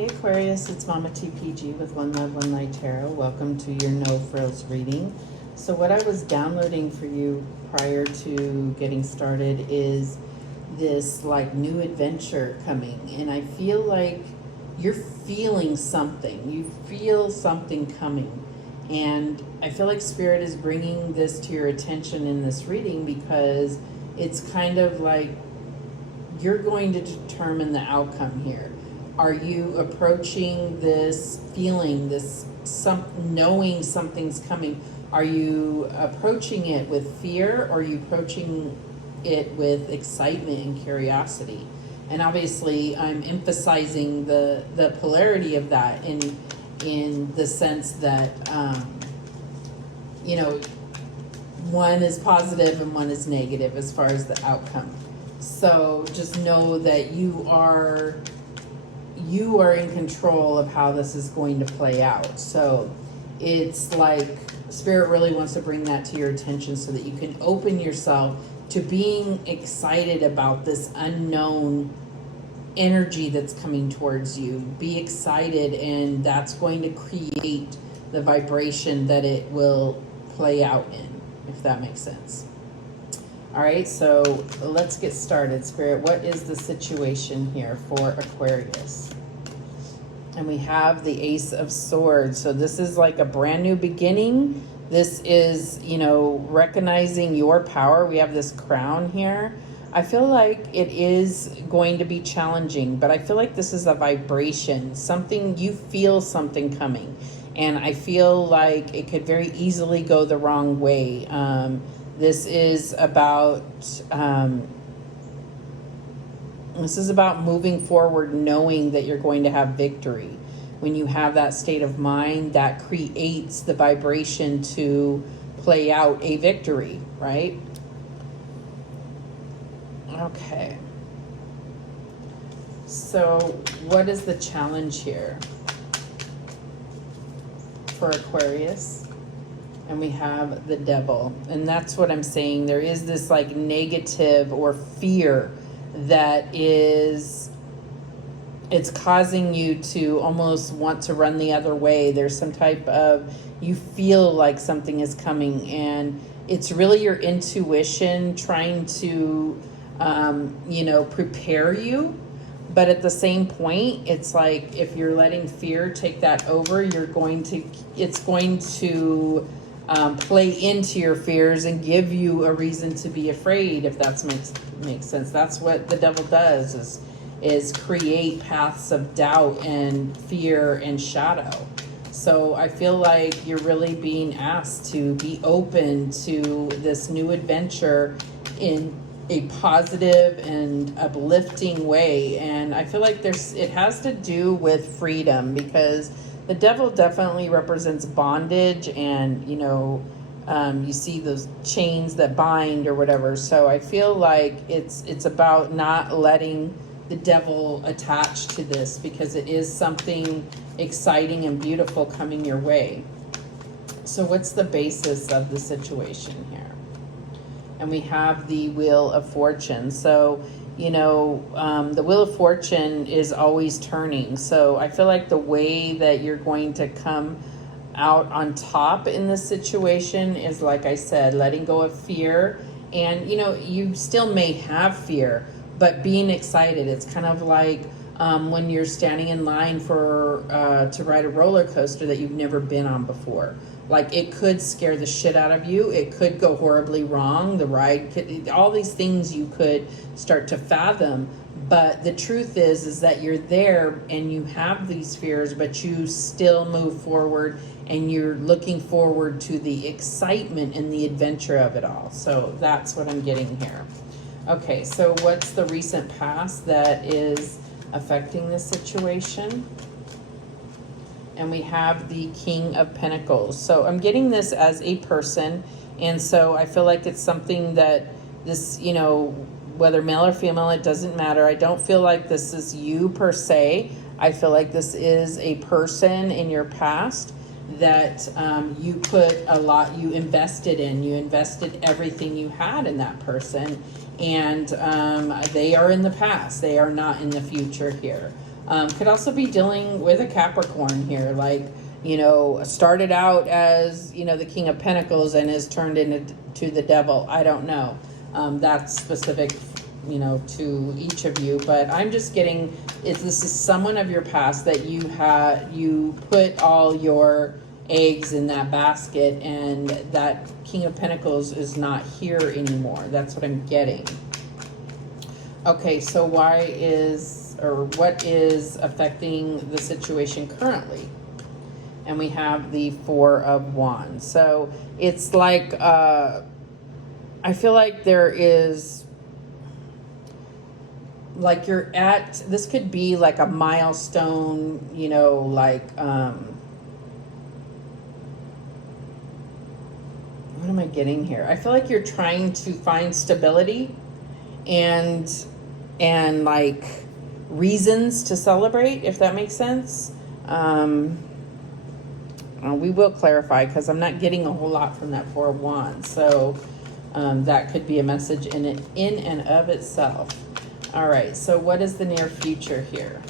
Hey Aquarius, it's Mama TPG with One Love, One Light Tarot. Welcome to your No Frills reading. So what I was downloading for you prior to getting started is this like new adventure coming. And I feel like you're feeling something. You feel something coming. And I feel like Spirit is bringing this to your attention in this reading because it's kind of like you're going to determine the outcome here. Are you approaching this feeling, knowing something's coming? Are you approaching it with fear, or are you approaching it with excitement and curiosity? And obviously, I'm emphasizing the polarity of that in the sense that one is positive and one is negative as far as the outcome. So just know that you are in control of how this is going to play out. So it's like Spirit really wants to bring that to your attention so that you can open yourself to being excited about this unknown energy that's coming towards you. Be excited, and that's going to create the vibration that it will play out in, if that makes sense. All right, so let's get started. Spirit, what is the situation here for Aquarius? And we have the Ace of Swords. So this is like a brand new beginning. This is, recognizing your power. We have this crown here. I feel like it is going to be challenging, but I feel like this is a vibration. You feel something coming. And I feel like it could very easily go the wrong way. This is about moving forward, knowing that you're going to have victory. When you have that state of mind, that creates the vibration to play out a victory, right? Okay. So what is the challenge here for Aquarius? And we have the Devil. And that's what I'm saying. There is this like negative or fear that it's causing you to almost want to run the other way. There's some type of, you feel like something is coming, and it's really your intuition trying to, prepare you. But at the same point, it's like if you're letting fear take that over, it's going to play into your fears and give you a reason to be afraid, if that makes sense. That's what the Devil does, is create paths of doubt and fear and shadow. So I feel like you're really being asked to be open to this new adventure in a positive and uplifting way. And I feel like it has to do with freedom, because the Devil definitely represents bondage, and you see those chains that bind or whatever. So I feel like it's about not letting the Devil attach to this, because it is something exciting and beautiful coming your way. So what's the basis of the situation here? And we have the Wheel of Fortune. So the Wheel of Fortune is always turning. So I feel like the way that you're going to come out on top in this situation is, like I said, letting go of fear. And, you still may have fear, but being excited. It's kind of like when you're standing in line to ride a roller coaster that you've never been on before. Like, it could scare the shit out of you. It could go horribly wrong. The ride could, all these things you could start to fathom. But the truth is that you're there and you have these fears, but you still move forward, and you're looking forward to the excitement and the adventure of it all. So that's what I'm getting here. Okay, so what's the recent past that is affecting this situation? And we have the King of Pentacles. So I'm getting this as a person. And so I feel like it's something that this, whether male or female, it doesn't matter. I don't feel like this is you per se. I feel like this is a person in your past that you invested in. You invested everything you had in that person. And they are in the past. They are not in the future here. Could also be dealing with a Capricorn here, like, you know, started out as, you know, the King of Pentacles and is turned into the devil. I don't know. That's specific, you know, to each of you, but I'm just getting, if this is someone of your past that you put all your eggs in that basket, and that King of Pentacles is not here anymore. That's what I'm getting. Okay, so what is affecting the situation currently? And we have the Four of Wands. So it's like, I feel like there is, like you're at, this could be like a milestone, you know, like, what am I getting here? I feel like you're trying to find stability and like reasons to celebrate, if that makes sense. We will clarify, because I'm not getting a whole lot from that Four of Wands. So that could be a message in and of itself. All right, so what is the near future here?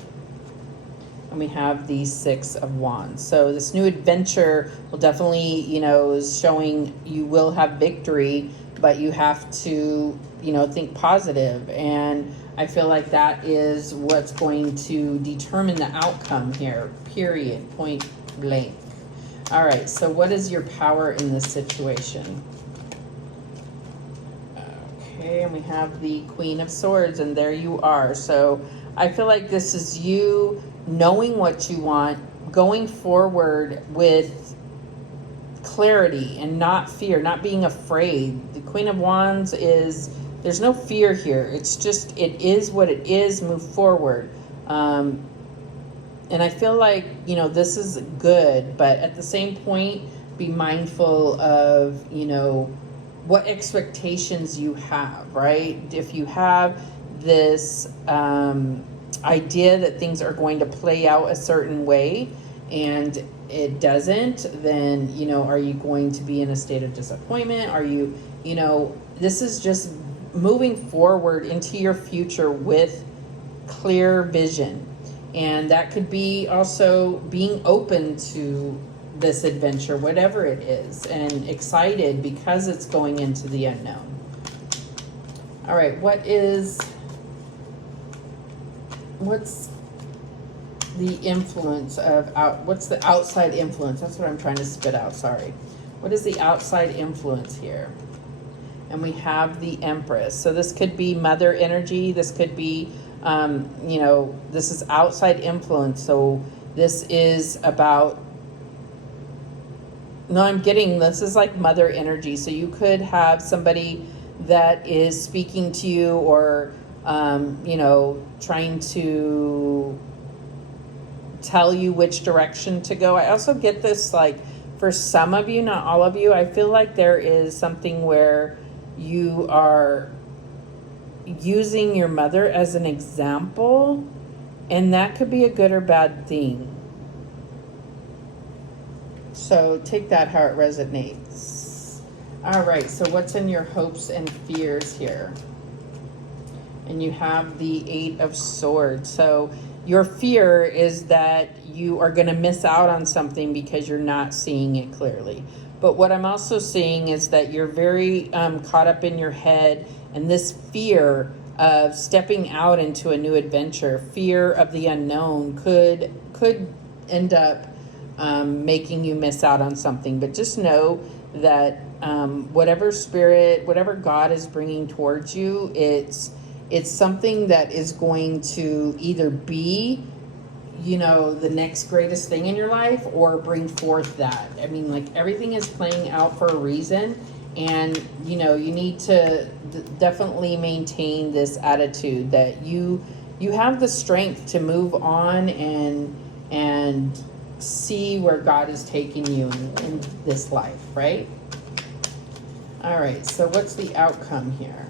And we have the Six of Wands. So this new adventure will definitely, you know, is showing you will have victory, but you have to, you know, think positive. And I feel like that is what's going to determine the outcome here, period, point blank. All right, so what is your power in this situation? Okay, and we have the Queen of Swords, and there you are. So I feel like this is you knowing what you want, going forward with clarity and not fear, not being afraid. The Queen of Wands is, there's no fear here. It's just, it is what it is, move forward. And I feel like, you know, this is good, but at the same point, be mindful of, you know, what expectations you have, right? If you have this idea that things are going to play out a certain way and it doesn't, then, you know, are you going to be in a state of disappointment? Are you, you know, this is just moving forward into your future with clear vision. And that could be also being open to this adventure, whatever it is, and excited because it's going into the unknown. All right, what's the influence of what's the outside influence? That's what I'm trying to spit out, sorry. What is the outside influence here? And we have the Empress. So this could be mother energy. This could be, you know, this is outside influence. So this is about, no, I'm getting, this is like mother energy. So you could have somebody that is speaking to you or, you know, trying to tell you which direction to go. I also get this, like, for some of you, not all of you, I feel like there is something where you are using your mother as an example, and that could be a good or bad thing. So take that how it resonates. All right, so what's in your hopes and fears here? And you have the Eight of Swords. So your fear is that you are going to miss out on something because you're not seeing it clearly. But what I'm also seeing is that you're very caught up in your head, and this fear of stepping out into a new adventure, fear of the unknown could end up making you miss out on something. But just know that whatever spirit, whatever God is bringing towards you, it's something that is going to either be, you know, the next greatest thing in your life or bring forth that. I mean, like, everything is playing out for a reason, and, you know, you need to definitely maintain this attitude that you have the strength to move on and see where God is taking you in this life, right? All right, so what's the outcome here?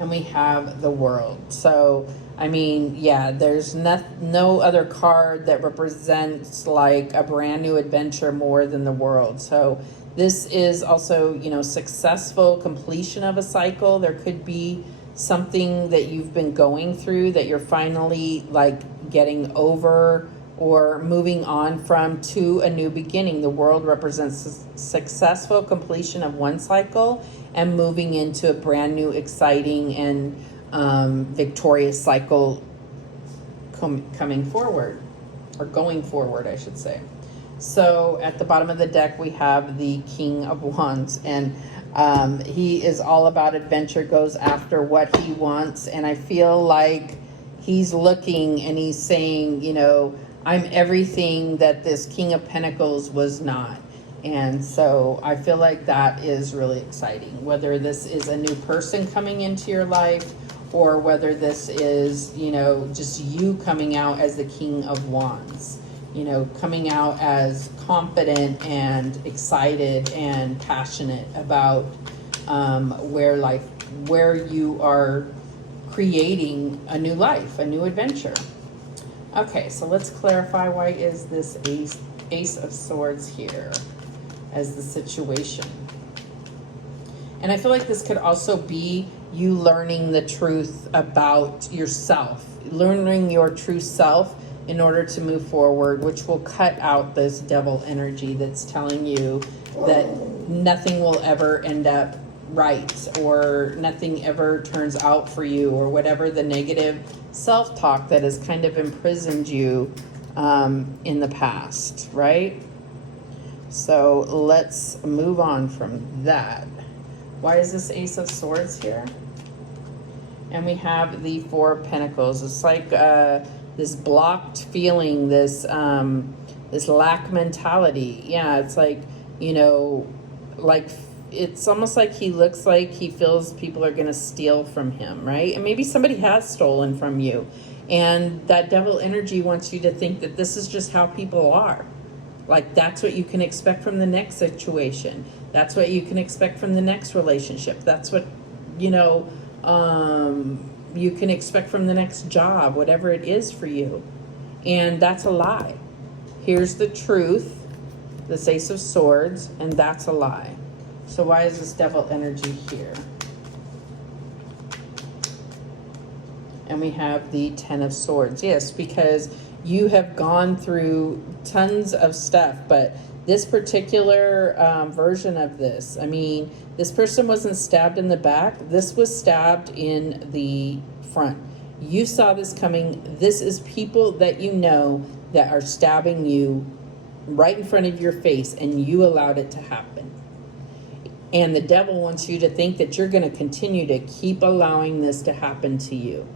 And we have the World. So, I mean, yeah, there's no other card that represents like a brand new adventure more than the World. So this is also, you know, successful completion of a cycle. There could be something that you've been going through that you're finally like getting over or moving on from to a new beginning. The world represents successful completion of one cycle and moving into a brand new, exciting, and victorious cycle coming forward, or going forward, I should say. So at the bottom of the deck, we have the King of Wands, and he is all about adventure, goes after what he wants. And I feel like he's looking and he's saying, you know, I'm everything that this King of Pentacles was not. And so I feel like that is really exciting, whether this is a new person coming into your life or whether this is, you know, just you coming out as the King of Wands, you know, coming out as confident and excited and passionate about where you are creating a new life, a new adventure. Okay, so let's clarify, why is this Ace of Swords here as the situation? And I feel like this could also be you learning the truth about yourself, learning your true self in order to move forward, which will cut out this devil energy that's telling you that nothing will ever end up right, or nothing ever turns out for you, or whatever the negative self-talk that has kind of imprisoned you in the past, right? So let's move on from that. Why is this Ace of Swords here? And we have the Four of Pentacles. It's like this blocked feeling, this this lack mentality. Yeah, it's like, you know, like it's almost like he looks like he feels people are going to steal from him, right? And maybe somebody has stolen from you. And that devil energy wants you to think that this is just how people are. Like that's what you can expect from the next situation. That's what you can expect from the next relationship. That's what, you know, you can expect from the next job, whatever it is for you. And that's a lie. Here's the truth, this Ace of Swords, and that's a lie. So why is this devil energy here? And we have the Ten of Swords. Yes, because you have gone through tons of stuff, but this particular version of this, I mean, this person wasn't stabbed in the back. This was stabbed in the front. You saw this coming. This is people that you know that are stabbing you right in front of your face, and you allowed it to happen. And the devil wants you to think that you're going to continue to keep allowing this to happen to you.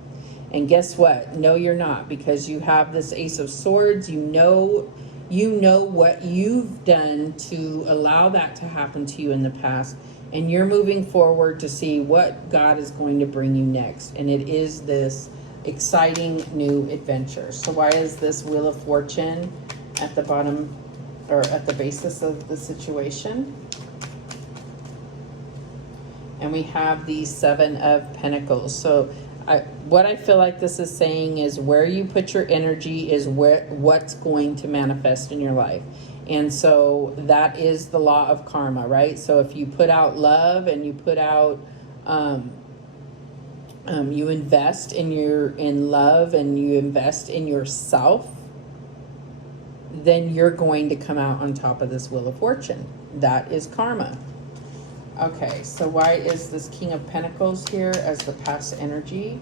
And guess what? No, you're not, because you have this Ace of Swords. You know what you've done to allow that to happen to you in the past. And you're moving forward to see what God is going to bring you next. And it is this exciting new adventure. So why is this Wheel of Fortune at the bottom, or at the basis of the situation? And we have the Seven of Pentacles. So what I feel like this is saying is where you put your energy is what's going to manifest in your life. And so that is the law of karma, right? So if you put out love and you put out, you invest in love and you invest in yourself, then you're going to come out on top of this Wheel of Fortune. That is karma. Okay, so why is this King of Pentacles here as the past energy?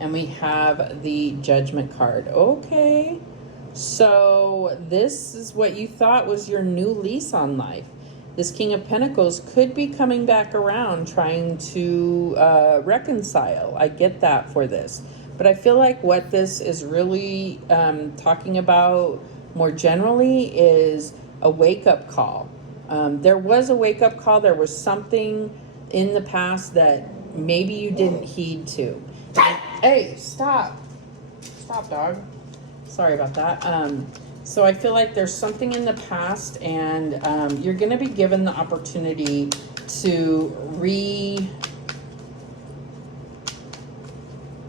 And we have the Judgment card. Okay, so this is what you thought was your new lease on life. This King of Pentacles could be coming back around trying to reconcile. I get that for this. But I feel like what this is really talking about more generally is a wake-up call. There was a wake-up call. There was something in the past that maybe you didn't heed to. Hey, stop. Stop, dog. Sorry about that. So I feel like there's something in the past, and you're going to be given the opportunity to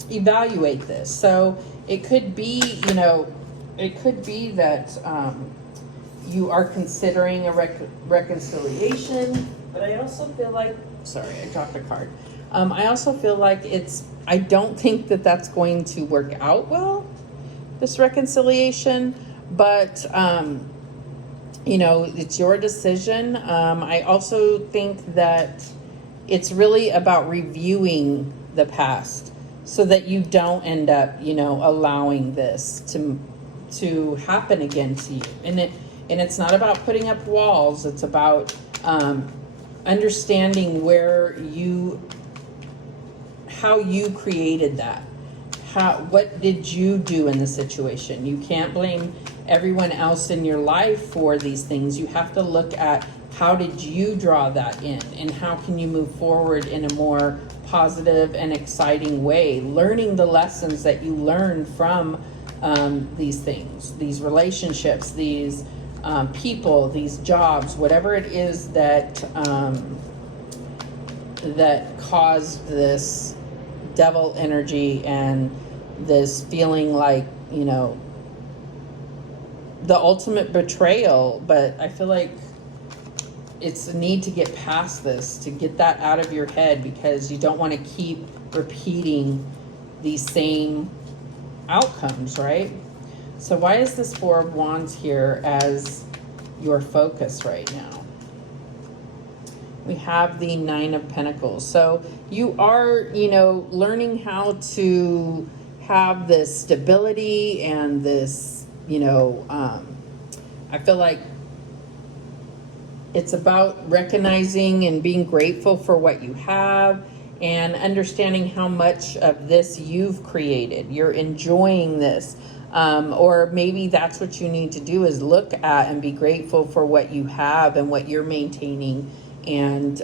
evaluate this. So it could be, you know, it could be that you are considering a reconciliation, but I also feel like sorry, I dropped a card. I also feel like I don't think that that's going to work out well, this reconciliation, but, it's your decision. I also think that it's really about reviewing the past so that you don't end up, allowing this to happen again to you. And it's not about putting up walls. It's about understanding how you created that. What did you do in the situation? You can't blame everyone else in your life for these things. You have to look at how did you draw that in, and how can you move forward in a more positive and exciting way, learning the lessons that you learned from these things, these relationships, these people, these jobs, whatever it is that caused this devil energy and this feeling like, the ultimate betrayal. But I feel like it's a need to get past this, to get that out of your head, because you don't want to keep repeating these same outcomes, right? So why is this Four of Wands here as your focus right now? We have the Nine of Pentacles. So you are, learning how to have this stability and this, I feel like it's about recognizing and being grateful for what you have and understanding how much of this you've created. You're enjoying this. Or maybe that's what you need to do, is look at and be grateful for what you have and what you're maintaining. And,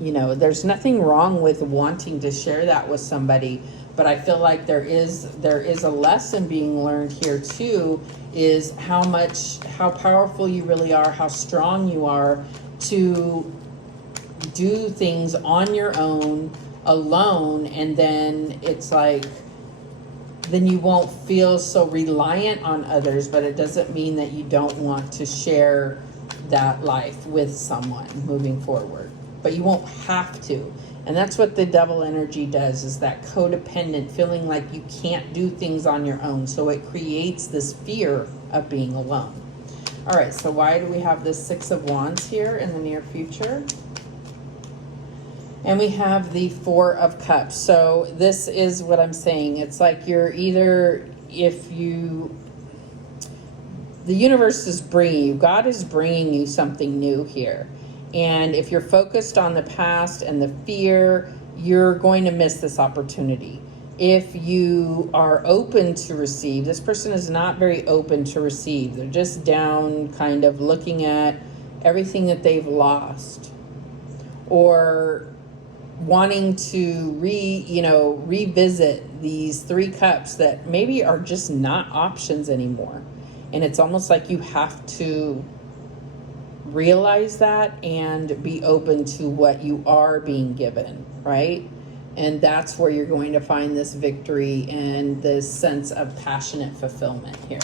there's nothing wrong with wanting to share that with somebody. But I feel like there is a lesson being learned here too, is how powerful you really are, how strong you are to do things on your own, alone. And then it's like, then you won't feel so reliant on others, but it doesn't mean that you don't want to share that life with someone moving forward. But you won't have to. And that's what the devil energy does, is that codependent feeling like you can't do things on your own. So it creates this fear of being alone. All right, so why do we have this Six of Wands here in the near future? And we have the Four of Cups. So this is what I'm saying. It's like you're either, the universe is bringing you, God is bringing you something new here. And if you're focused on the past and the fear, you're going to miss this opportunity. If you are open to receive, this person is not very open to receive. They're just down, kind of looking at everything that they've lost, or wanting to revisit these Three Cups that maybe are just not options anymore. And it's almost like you have to realize that and be open to what you are being given, right? And that's where you're going to find this victory and this sense of passionate fulfillment here.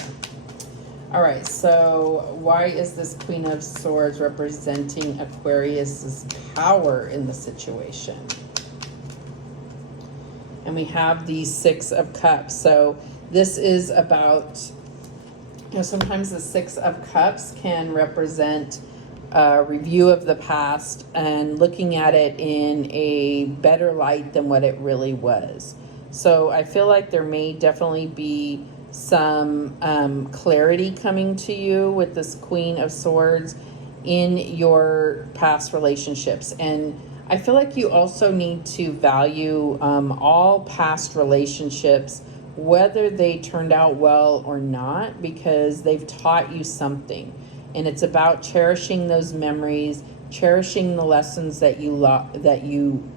All right, so why is this Queen of Swords representing Aquarius's power in the situation? And we have the Six of Cups. So this is about, sometimes the Six of Cups can represent a review of the past and looking at it in a better light than what it really was. So I feel like there may definitely be some clarity coming to you with this Queen of Swords in your past relationships. And I feel like you also need to value all past relationships, whether they turned out well or not, because they've taught you something. And it's about cherishing those memories, cherishing the lessons that you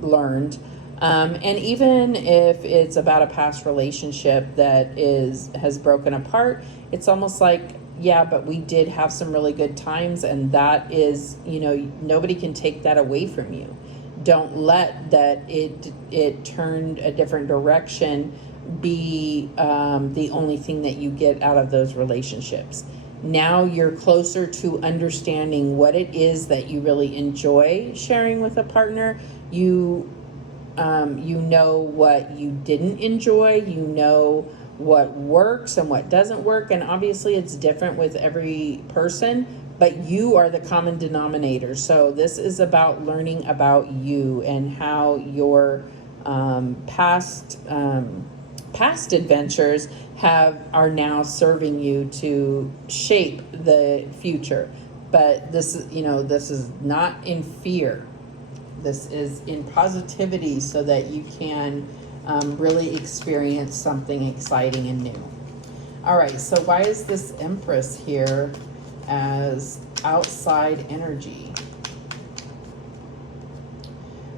learned. And even if it's about a past relationship that has broken apart, it's almost like, yeah, but we did have some really good times, and that is, nobody can take that away from you. Don't let that it turned a different direction be the only thing that you get out of those relationships. now you're closer to understanding what it is that you really enjoy sharing with a partner. You know what you didn't enjoy, you know what works and what doesn't work, and obviously it's different with every person, but you are the common denominator. So this is about learning about you and how your past adventures are now serving you to shape the future. But this is not in fear. This is in positivity, so that you can really experience something exciting and new. All right, so why is this Empress here as outside energy?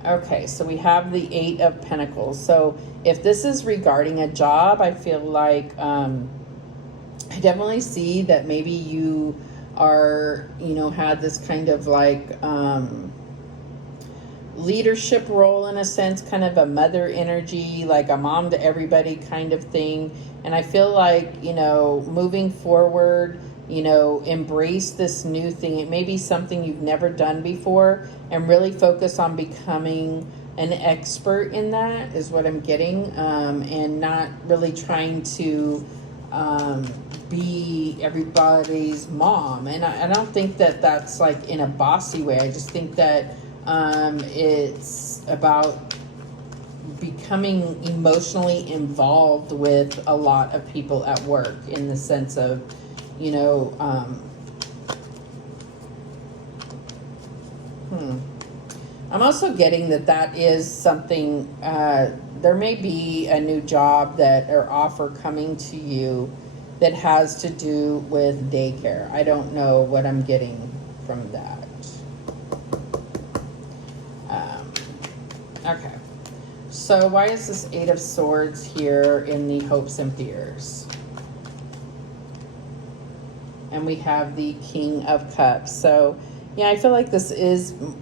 Okay, so we have the 8 of Pentacles. So if this is regarding a job, I feel like I definitely see that maybe you are, had this kind of like leadership role in a sense, kind of a mother energy, like a mom to everybody kind of thing. And I feel like, moving forward, embrace this new thing. It may be something you've never done before, and really focus on becoming an expert in that is what I'm getting, and not really trying to be everybody's mom. And I don't think that that's like in a bossy way. I just think that it's about becoming emotionally involved with a lot of people at work, in the sense of, I'm also getting that is something, there may be a new job or offer coming to you that has to do with daycare. I don't know what I'm getting from that. Okay, so why is this 8 of Swords here in the hopes and fears? And we have the King of Cups. So yeah, I feel like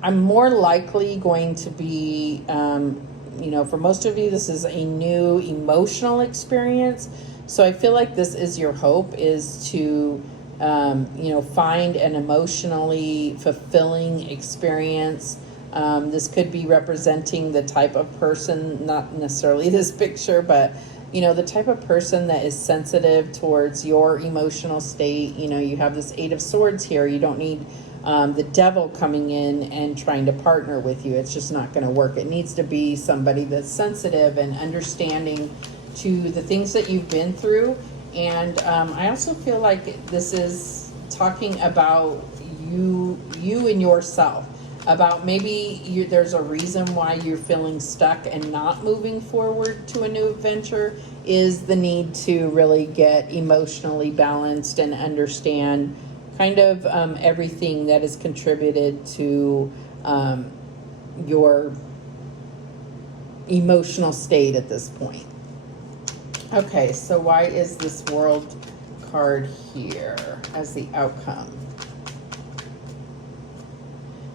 I'm more likely going to be, for most of you, this is a new emotional experience. So I feel like this is your hope, is to, find an emotionally fulfilling experience. This could be representing the type of person, not necessarily this picture, but the type of person that is sensitive towards your emotional state. You have this 8 of Swords here. You don't need the devil coming in and trying to partner with you. It's just not going to work. It needs to be somebody that's sensitive and understanding to the things that you've been through. And I also feel like this is talking about you and yourself, about maybe there's a reason why you're feeling stuck and not moving forward to a new adventure, is the need to really get emotionally balanced and understand kind of everything that has contributed to your emotional state at this point. Okay, so why is this World card here as the outcome?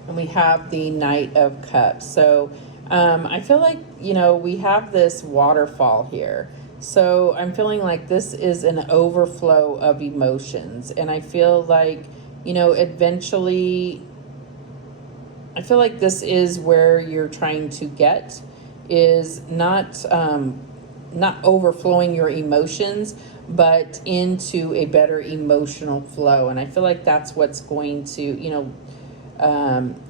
And we have the Knight of Cups. So I feel like, we have this waterfall here. So I'm feeling like this is an overflow of emotions. And I feel like, eventually, I feel like this is where you're trying to get, is not overflowing your emotions, but into a better emotional flow. And I feel like that's what's going to,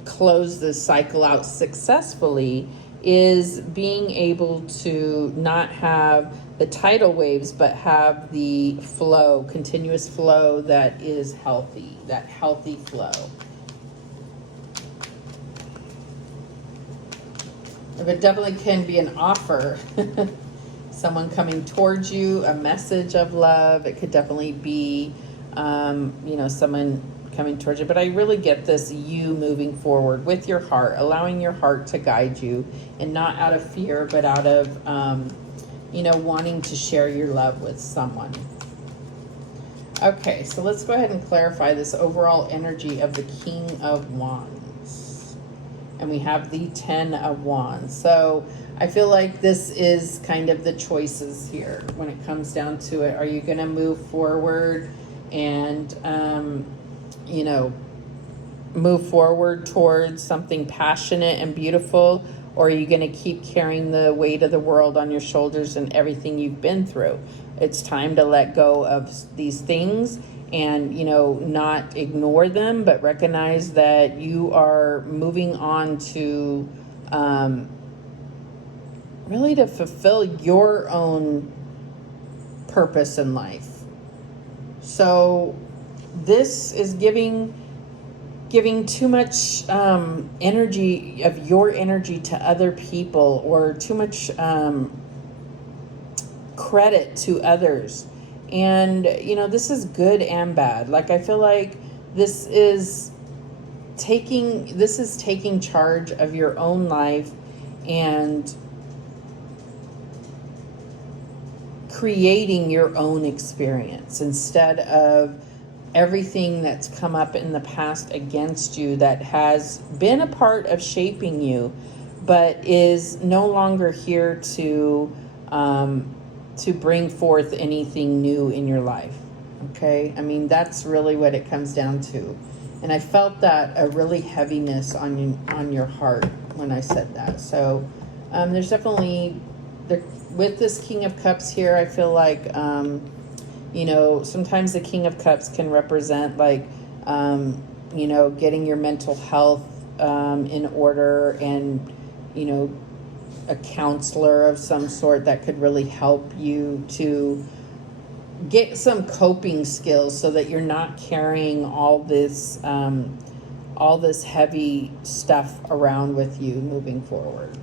close this cycle out successfully, is being able to not have the tidal waves, but have the flow, continuous flow that is healthy, that healthy flow. But definitely can be an offer. Someone coming towards you, a message of love. It could definitely be, someone coming towards you. But I really get this, you moving forward with your heart, allowing your heart to guide you, and not out of fear, but out of, wanting to share your love with someone. Okay, so let's go ahead and clarify this overall energy of the King of Wands. And we have the 10 of Wands. So I feel like this is kind of the choices here when it comes down to it. Are you going to move forward and, you know, move forward towards something passionate and beautiful? Or are you going to keep carrying the weight of the world on your shoulders and everything you've been through? It's time to let go of these things and, you know, not ignore them, but recognize that you are moving on to really to fulfill your own purpose in life. So this is giving too much energy of your energy to other people, or too much credit to others. And, you know, this is good and bad. Like, I feel like this is taking charge of your own life and creating your own experience, instead of everything that's come up in the past against you that has been a part of shaping you, but is no longer here to bring forth anything new in your life. Okay? I mean, that's really what it comes down to. And I felt that a really heaviness on your heart when I said that. So there's definitely, with this King of Cups here, I feel like, you know, sometimes the King of Cups can represent, like, you know, getting your mental health in order, and, you know, a counselor of some sort that could really help you to get some coping skills so that you're not carrying all this heavy stuff around with you moving forward.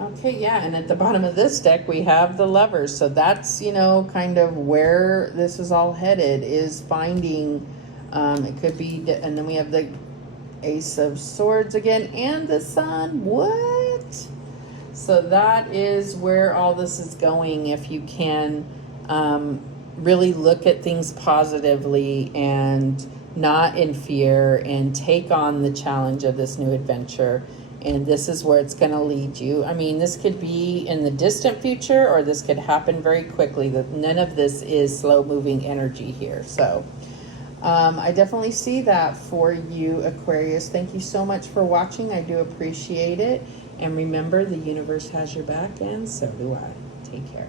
Okay, yeah, and at the bottom of this deck, we have the Lovers. So that's, you know, kind of where this is all headed, is finding, it could be, and then we have the Ace of Swords again, and the Sun. What? So that is where all this is going. If you can really look at things positively and not in fear, and take on the challenge of this new adventure. And this is where it's going to lead you. I mean, this could be in the distant future, or this could happen very quickly. None of this is slow-moving energy here. So I definitely see that for you, Aquarius. Thank you so much for watching. I do appreciate it. And remember, the universe has your back, and so do I. Take care.